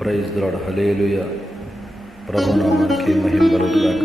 Praise ద్రాడ్ hallelujah ప్రభునామానికి మహిమ కలుగుగాక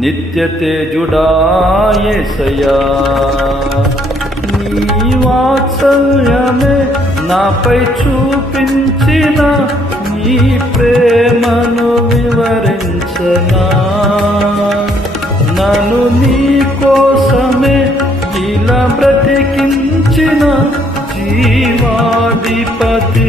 నిత్య తేజుడాయసయా నీ వాత్సల్యమే నాపై చూపించిన నీ ప్రేమను వివరించనా. నన్ను నీ కోసమే ఇలా బ్రతికించిన జీవాధిపతి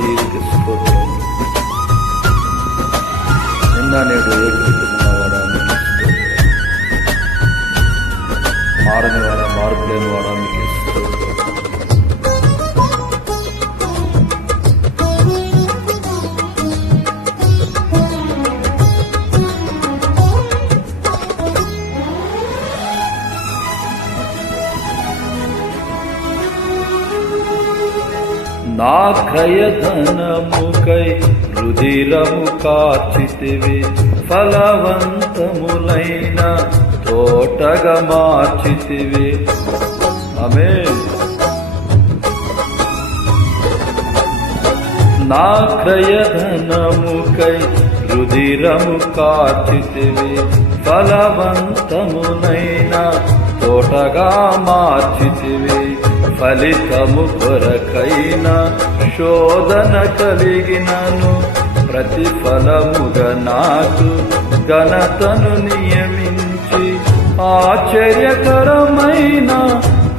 శివాధిపతి నిన్న నేడు ఏకరీతముగా మారని వాడ మార్పు లేని నా క్రయధనముకై రుధిరము కాచితివి ఫలవంతములైన తోటగా మార్చితివి. ఆమె నా రుధిరము కాచితివి ఫలవంతమునైన తోటగా మార్చితివి. ఫలితము కొరకైన శోధన కలిగినను. ప్రతిఫలముగా నాకు ఘనతను నియమించి ఆశ్చర్యకరమైన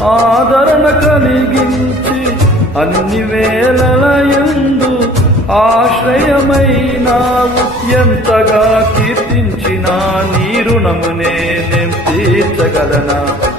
ఆదరణ కలిగించి అన్ని వేళలయందు ఆశ్రయమైనావు ఎంతగా కీర్తించిన నీ రుణమునే నేను తీర్చగలనా?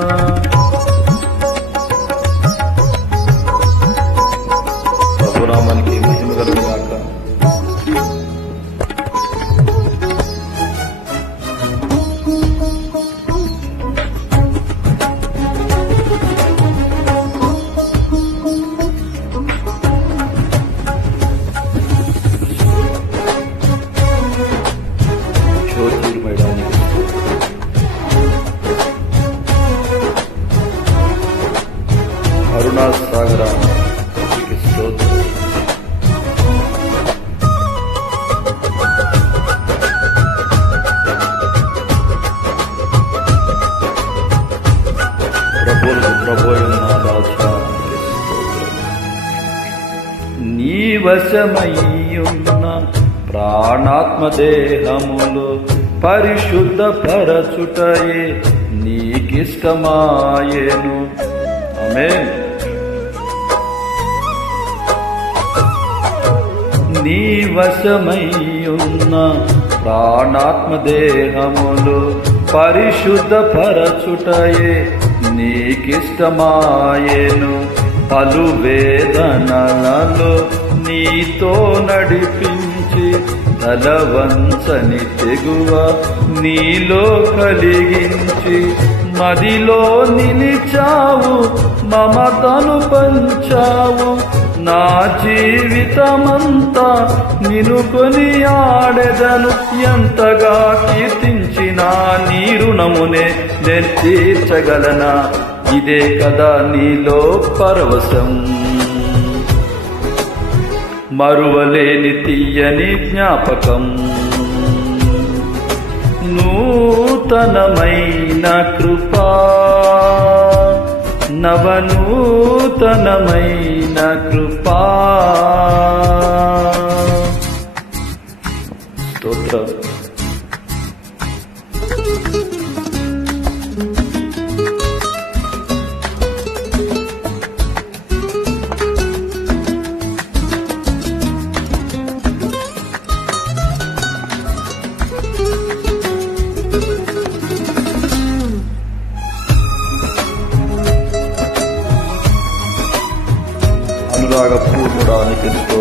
ప్రభు అయిన నీ వశమయ్యున్న ప్రాణాత్మ దేహములు పరిశుద్ధ పరచుటయే నీకిష్టమాయేను. ఆమేన్. నీ వశమయ్యున్న ప్రాణాత్మ దేహములు పరిశుద్ధ పరచుటయే నీకిష్టమాయేను పలు వేదనలలో నీతో నడిపించి తలవంచని తెగువ నీలో కలిగించి మదిలో నిలిచావు మమతను పంచావు. నా జీవితమంతా నిను కొని ఆడెదను ఎంతగా కీర్తించిన నీ రుణమునే నేను తీర్చగలనా? ఇదే కదా నీలో పరవశం. మరువలేని తీయని జ్ఞాపకం. నూతనమైన కృపా నవనూతనమైన కృపా.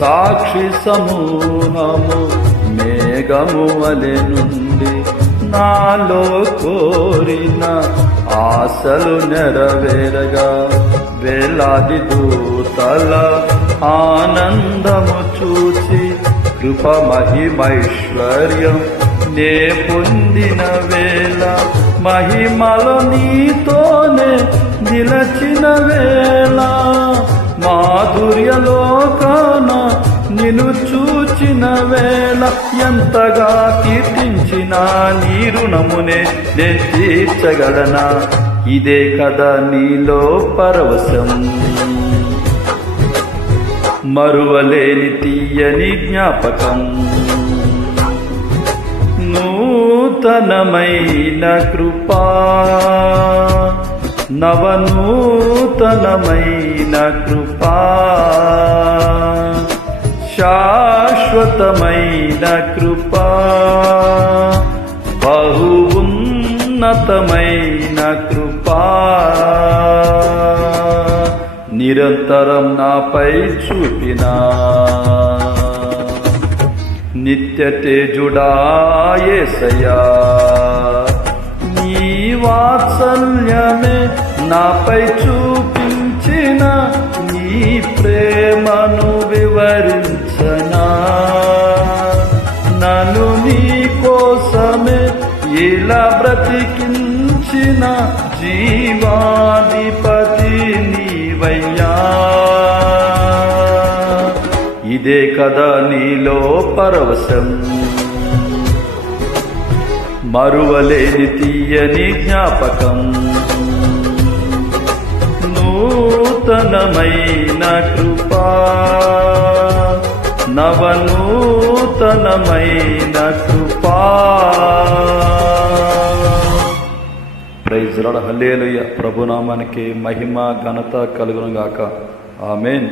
సాక్షి సమూహము మేఘము వలె నుండి నాలో కోరిన ఆశలు నెరవేరగా వేలాది దూతల ఆనందము చూసి కృప మహిమైశ్వర్యం నే పొందిన వేళ మహిమలో నీతోనే నిలచిన వేళ మాధుర్యలోకాన నిను చూచిన వేళ ఎంతగా కీర్తించిన నీ రుణమునే నేను తీర్చగలనా? ఇదే కదా నీలో పరవశం. మరువలేని తీయని జ్ఞాపకం. నూతనమైన కృపా. నవనూతనమైన కృపా శాశ్వతమైన కృపా బహు ఉన్నతమైన కృపా. నిరంతరం నాపై చూపినా. నిత్య తేజుడాయేసయా నీ వాత్సల్యమే నాపై చూపించిన నీ ప్రేమను వివరించనా. నన్ను నీ కోసమే ఇలా బ్రతికించిన జీవాధిపతి నీవయ్యా. ఇదే కదా నీలో పరవశం. మరువలేని తీయని జ్ఞాపకం. నూతనమైన కృపా. నవనూతనమైన కృపా. ప్రైజ్ రడ హల్లేలుయ. ప్రభునామానికి మహిమ ఘనత కలుగును గాక ఆమెన్.